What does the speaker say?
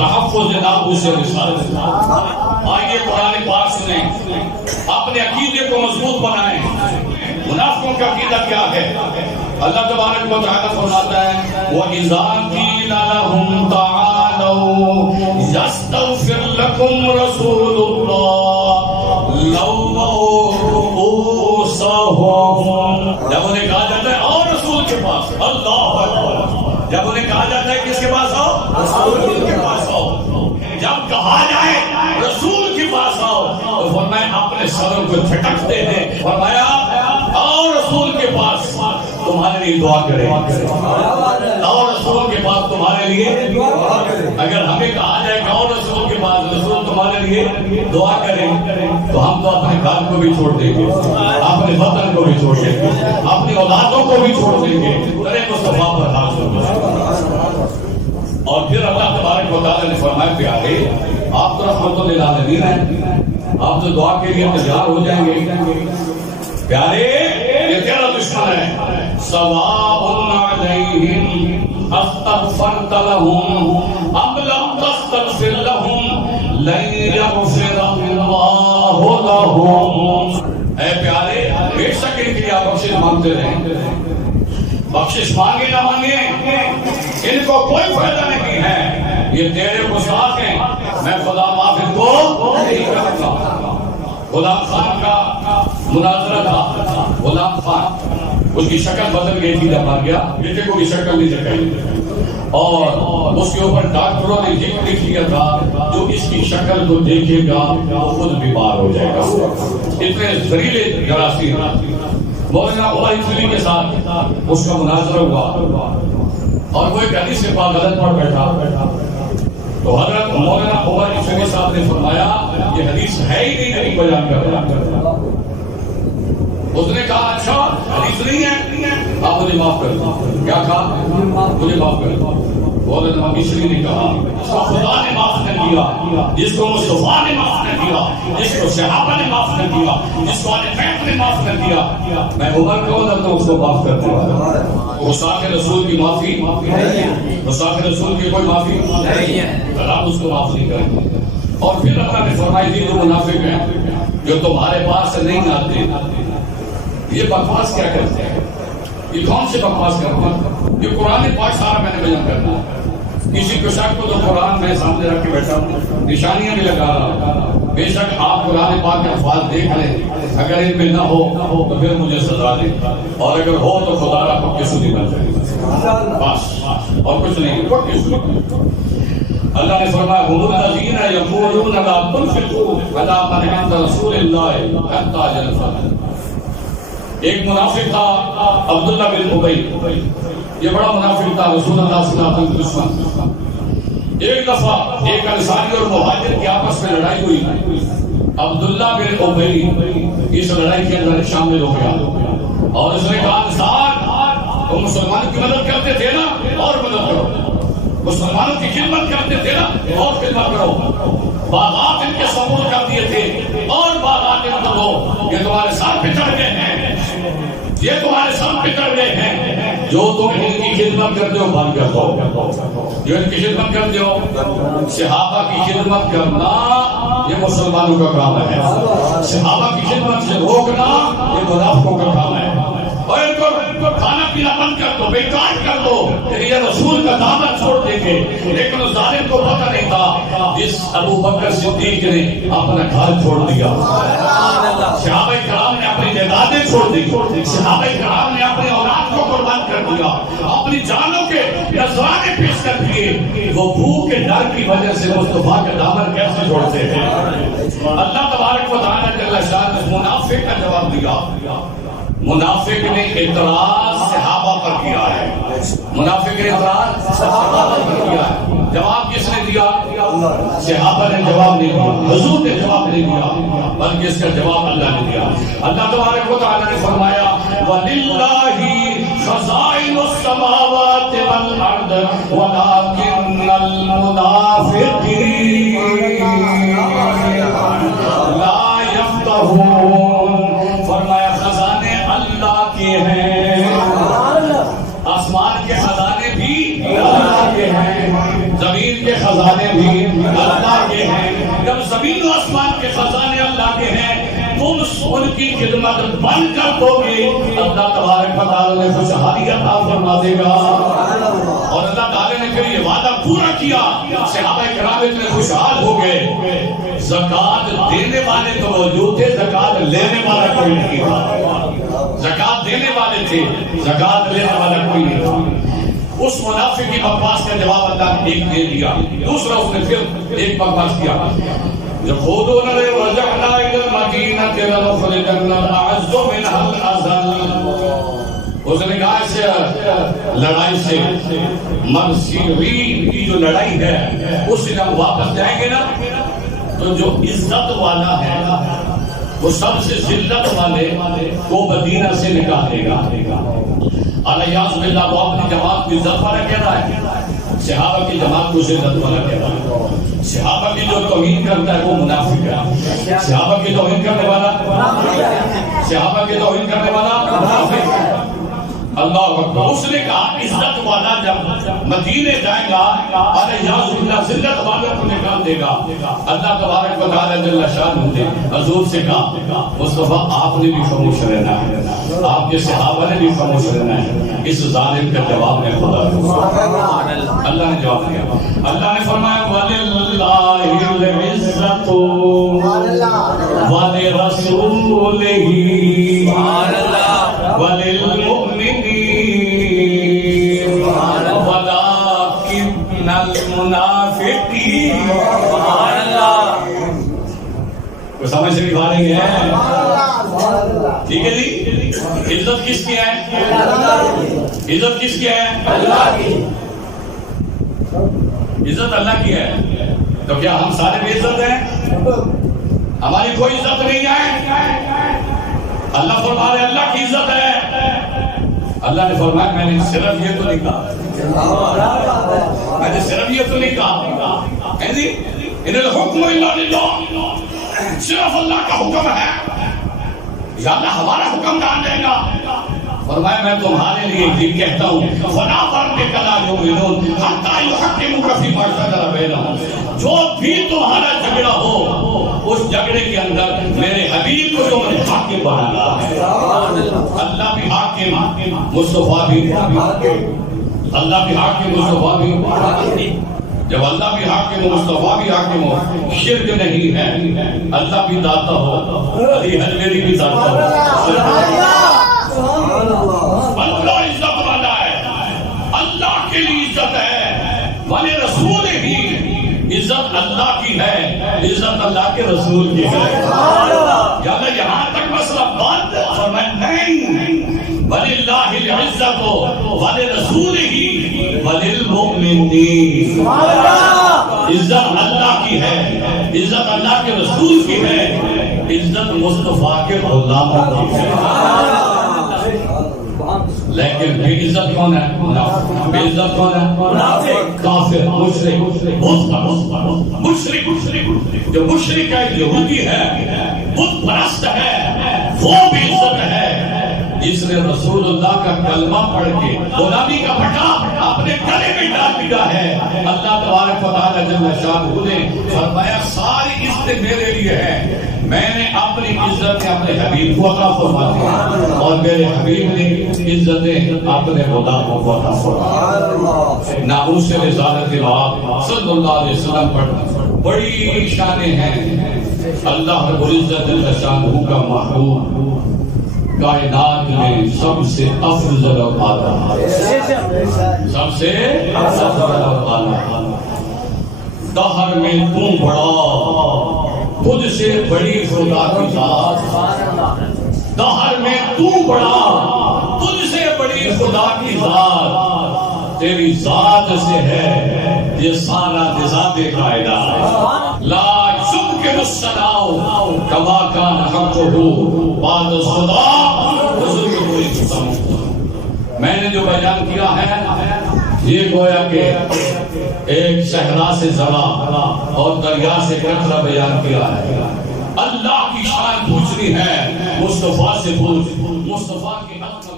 تحفظ ناموس رسالت۔ آئیے قرآن پاک سنیں، اپنے عقیدے کو مضبوط بنائیں۔ منافقوں کا عقیدہ کیا ہے؟ اللہ تبارک و تعالیٰ فرماتا ہے وَإِذَا قِيلَ لَهُمْ تَعَالَوْا يَسْتَغْفِرْ لَكُمْ رَسُولُ اللَّهِ لَوَّوْا رُءُوسَهُمْ۔ جب انہیں کہا جاتا ہے اور رسول کے پاس، اللہ اکبر، جب انہیں کہا جاتا ہے کس کے پاس آؤ؟ رسول کے پاس آؤ۔ جب کہا جائے رسول کے پاس آؤ تو فرمایا اپنے سروں کو جھٹکتے ہیں، فرمایا اور رسول کے پاس تمہارے لیے دعا کرے، اور رسول کے پاس تمہارے لیے اگر ہمیں کہا جائے کہ اور رسول کے پاس رسول تمہارے لیے دعا کرے تو ہم تو اپنے گھر کو بھی چھوڑ دیں گے، اپنے وطن کو بھی چھوڑ دیں گے، اپنی اولادوں کو بھی چھوڑ دیں گے، ارے مصطفیٰ پر ہاتھ چھوڑ۔ اور پھر اللہ تبارک و تعالیٰ نے فرمایا پیارے آپ تو رحمت للعالمین ہیں، آپ تو دعا کے لیے تیار ہو جائیں گے۔ پیارے یہ تیرا دشمن ہے، سواء علیہم استغفرت لہم ام لم تستغفر لہم لن یغفر اللہ لہم۔ اے پیارے بے شک ان کی آپ بخشش مانگتے رہیں، بخشش مانگے نہ مانگے ان کو کوئی فائدہ نہیں ہے، یہ تیرے گستاخ ہیں، میں خدا معاف ان کو نہیں کرتا۔ غلام خان کا مناظرہ تھا، غلام خان اس کی شکل بدل گئی تھی جب آ گیا، بیٹے کو کی شکل نہیں چکائی، اور اس کے اوپر ڈاکٹروں نے یہ لکھ لیا تھا جو اس کی شکل کو دیکھے گا وہ خود بیمار ہو جائے گا۔ اتنے زہریلے جراثیم۔ مولانا عمر اسماعیلی کے ساتھ اس کا مناظرہ ہوا اور وہ ایک حدیث کے پاس غلط پڑھ بیٹھا تو حضرت مولانا عمر اسماعیلی صاحب نے فرمایا یہ حدیث ہے ہی نہیں بیان کر رہا۔ اس نے کہا اچھا حدیث نہیں ہے، آپ مجھے معاف کر دیں۔ کیا کہا؟ مجھے معاف کر دیں۔ مولانا اسماعیلی نے کہا جس کو خدا نے معاف کر دیا، جس کو مصطفیٰ نے معاف کر دیا، جس کو صحابہ نے معاف کر دیا، جس کو اہل بیت نے معاف کر دیا، میں عمر کو نہ تو اس کو معاف کر دیا۔ گستاخ رسول کی معافی نہیں ہے، گستاخ رسول کی کوئی معافی نہیں ہے، اللہ اس کو معاف نہیں کریں گے۔ اور پھر اللہ نے فرمائی دی جو منافق ہیں جو تمہارے پاس سے نہیں آتے یہ بکواس کیا کرتے ہیں، یہ کون سے بکواس کرتے ہیں؟ یہ قرآن پاک سارا میں نے بیان کرنا ہے۔ کسی کو شک کو تو قرآن میں سامنے رکھ کے بیٹھا ہوں، نشانیاں بھی لگا رہا ہوں، بے شک آپ قرآن پاک کے الفاظ دیکھ لیں، اگر ان میں نہ ہو تو پھر مجھے سزا دیں، اور اگر ہو تو خدا را پکی سنی بن جائے، بس اور کچھ نہیں، پکی سنی۔ اللہ نے فرمایا هم الذین یقولون لا تنفقوا علی من عند رسول اللہ حتی ينفضوا۔ ایک منافق تھا عبداللہ بن ابی، یہ بڑا منافق تھا، رسول اللہ صلی اللہ علیہ وسلم کا دشمن۔ ایک دفعہ ایک انصاری اور مہاجر کی آپس میں لڑائی ہوئی، عبداللہ بن ابی اس لڑائی کے اندر شامل ہو گیا اور اس نے کہا انصار تم مسلمانوں کی مدد کرتے تھے نا، اور مدد کرو، مسلمانوں کی خدمت کرتے تھے نا اور خدمت کرو، باغات ان کے سپرد کر دیے تھے اور باغات ان کو، یہ تمہارے ساتھ پہ چڑھ گئے ہیں، یہ تمہارے ساتھ پہ چڑھ گئے ہیں، جو تم ان کی خدمت کرتے ہو بند کر دو، جو ان کی خدمت کرتے ہو۔ صحابہ کی خدمت کرنا یہ مسلمانوں کا کام ہے، صحابہ کی خدمت سے روکنا یہ منافقوں کا کام ہے، اور ان کو کھانا پینا بند کر دو، بیکار کر دو، یہ رسول کا دامن چھوڑ دیں گے۔ لیکن اس ظالم کو پتہ نہیں تھا جس ابو بکر صدیق نے اپنا گھر چھوڑ دیا، صحابہ کرام نے اپنی جائیدادیں چھوڑ دی، صحابہ کرام نے اپنی اولاد کو قربان کر دیا، اپنی جانوں کے نذرانے پیش کر دیے، وہ بھوک کے ڈر کی وجہ سے مصطفیٰ کا دامن کیسے چھوڑتے ہیں؟ اللہ تبارک و تعالیٰ جل شانہ منافق کا جواب دیا۔ منافق نے اعتراض صحابہ پر کیا ہے، منافق نے اعتراض صحابہ پر کیا ہے، جواب کس نے دیا؟ صحابہ نے جواب نہیں دیا، حضور نے جواب نہیں دیا، بلکہ اس کا جواب اللہ نے دیا۔ اللہ تبارک و تعالیٰ نے فرمایا وَلِلَّهِ خَزَائِنُ السَّمَاوَاتِ وَالْأَرْضِ وَلَكِنَّ الْمُنَافِقِينَ لَا يَفْقَهُونَ۔ فرمایا خزانے اللہ کے ہیں، آسمان کے خزانے بھی اللہ کے ہیں، زمین کے خزانے خزانے بھی اللہ کے ہیں، جب زمین و آسمان کے خزانے اللہ کے ہیں، تم ان کی خدمت بن کر دو گے، اللہ تبارک و تعالی نے خوشحالی عطا فرما دے گا۔ اور اللہ تعالی نے پھر یہ وعدہ پورا کیا، صحابہ کرام اتنے خوشحال ہو گئے، زکات دینے والے تو موجود تھے، زکات لینے والا کوئی نہیں تھا۔ زکات دینے والے تھے، زکات لینے والا کوئی نہیں تھا۔ اس منافق کی بکواس کا جواب اللہ نے ایک دے دیا، دوسرا اس نے پھر ایک بکواس کیا، يقولون لئن رجعنا إلى المدينة لنخرجن الأعز منها الأذل۔ اس نے کہا اس لڑائی سے منصورین کی جو لڑائی ہے اس سے ہم واپس جائیں گے نا تو جو عزت والا ہے وہ سب سے ذلت والے کو مدینہ سے نکالے گا۔ الیاذ باللہ وہ اپنی جماعت کو عزت والا کہہ رہا ہے، صحابہ کی جماعت کو ذلت والا کہہ رہا ہے۔ صحابہ کی جو توہین کرتا ہے وہ منافق ہے، صحابہ کی توہین کرنے والا صحابہ کی توہین کرنے والا منافق ہے۔ اللہ اکبر۔ اس نے کہا عزت والا جب مدینے جائے گا الیاذ باللہ ذلت والے کو نکال دے گا۔ اللہ تبارک و تعالی جل شانہ نے حضور سے کہا مصطفیٰ آپ نے بھی خاموش رہنا ہے، آپ کے صحابہ نے بھی خاموش رہنا ہے، اس ظالم کا جواب ہے خدا۔ اللہ نے جواب دیا، اللہ نے فرمایا وَلِلَّهِ الْعِزَّةُ وَلِرَسُولِهِ وَلِلْمُؤْمِنِينَ وَلَكِنَّ الْمُنَافِقِينَ۔ کوئی سمجھ سے بھی بات نہیں ہے؟ ٹھیک ہے جی، عزت کس کی ہے؟ عزت کس کی ہے؟ اللہ کی۔ عزت اللہ کی ہے، تو کیا ہم سارے بے عزت ہیں؟ ہماری کوئی عزت نہیں ہے؟ اللہ فرما رہے اللہ کی عزت ہے۔ اللہ نے فرمایا میں نے صرف یہ تو نہیں کہا، میں نے صرف یہ تو نہیں کہا ہے جی ان الحکم الا للہ، صرف اللہ کا حکم ہے، یا اللہ ہمارا حکم کہاں جائے گا؟ فرمایا میں تمہارے لیے یہ کہتا ہوں فلا وربک لا یؤمنون حتی یحکموک فیما شجر بینہم، جو بھی تمہارا جھگڑا ہو اس جھگڑے کے اندر میرے حبیب کو تم نے حاکم بنانا ہے۔ اللہ بھی حاکم، مصطفیٰ بھی اللہ بھی حاکم، مصطفیٰ بھی، جب اللہ بھی حاکم ہو مصطفیٰ بھی حاکم ہو، شرک نہیں ہے، اللہ بھی داتا ہو، علی حجویری بھی داتا ہو، اللہ عزت والا ہے، اللہ کے لیے عزت ہے، والے رسول ہی عزت اللہ کی ہے، عزت اللہ کے رسول کی ہے۔ یا اللہ یہاں تک مسئلہ بات فرمائے نہیں، وَلِلَّهِ الْعِزَّةُ وَلِرَسُولِهِ وَلِلْمُؤْمِنِينَ۔ عزت اللہ کی ہے، عزت اللہ کے رسول کی ہے، عزت مصطفیٰ کے غلاموں کی ہے۔ لیکن بے عزت کون ہے؟ بے عزت کون ہے؟ منافق، کافر، مشرک، مشرک جو مشرک ہے، یہودی ہے، بت پرست ہے، وہ بے عزت ہے جس نے رسول اللہ کا کلمہ پڑھ کے غلامی کا پٹا اپنے گلے میں ڈال دیا ہے۔ اللہ تبارک و تعالی جل شانہ نے فرمایا ساری عزت میرے لیے ہے، میں نے اپنی عزت اپنے حبیب کو عطا فرما دی اور میرے حبیب نے عزتیں اپنے غلاموں کو عطا فرما دی۔ ناموس رسالت آپ صلی اللہ علیہ وسلم پر بڑی شانیں ہیں۔ اللہ رب العزت جل شانہ کا محبوب کائنات میں سب سے افضل اور اعلیٰ، سب سے افضل اور اعلیٰ، دہر میں تم بڑا خود سے بڑی خدا کی ذات، دہر میں تو بڑا خود سے بڑی خدا کی ذات، تیری ذات سے ہے یہ سارا نظام کائنات۔ لا يمكن الصلاة كما كان حقه بعد الصلاة میں نے جو بیان کیا ہے یہ گویا کہ ایک صحرا سے زرا اور دریا سے قطرہ بیان کیا ہے۔ اللہ کی شان پوچھنی ہے، مصطفیٰ سے پوچھ، مصطفیٰ کی حق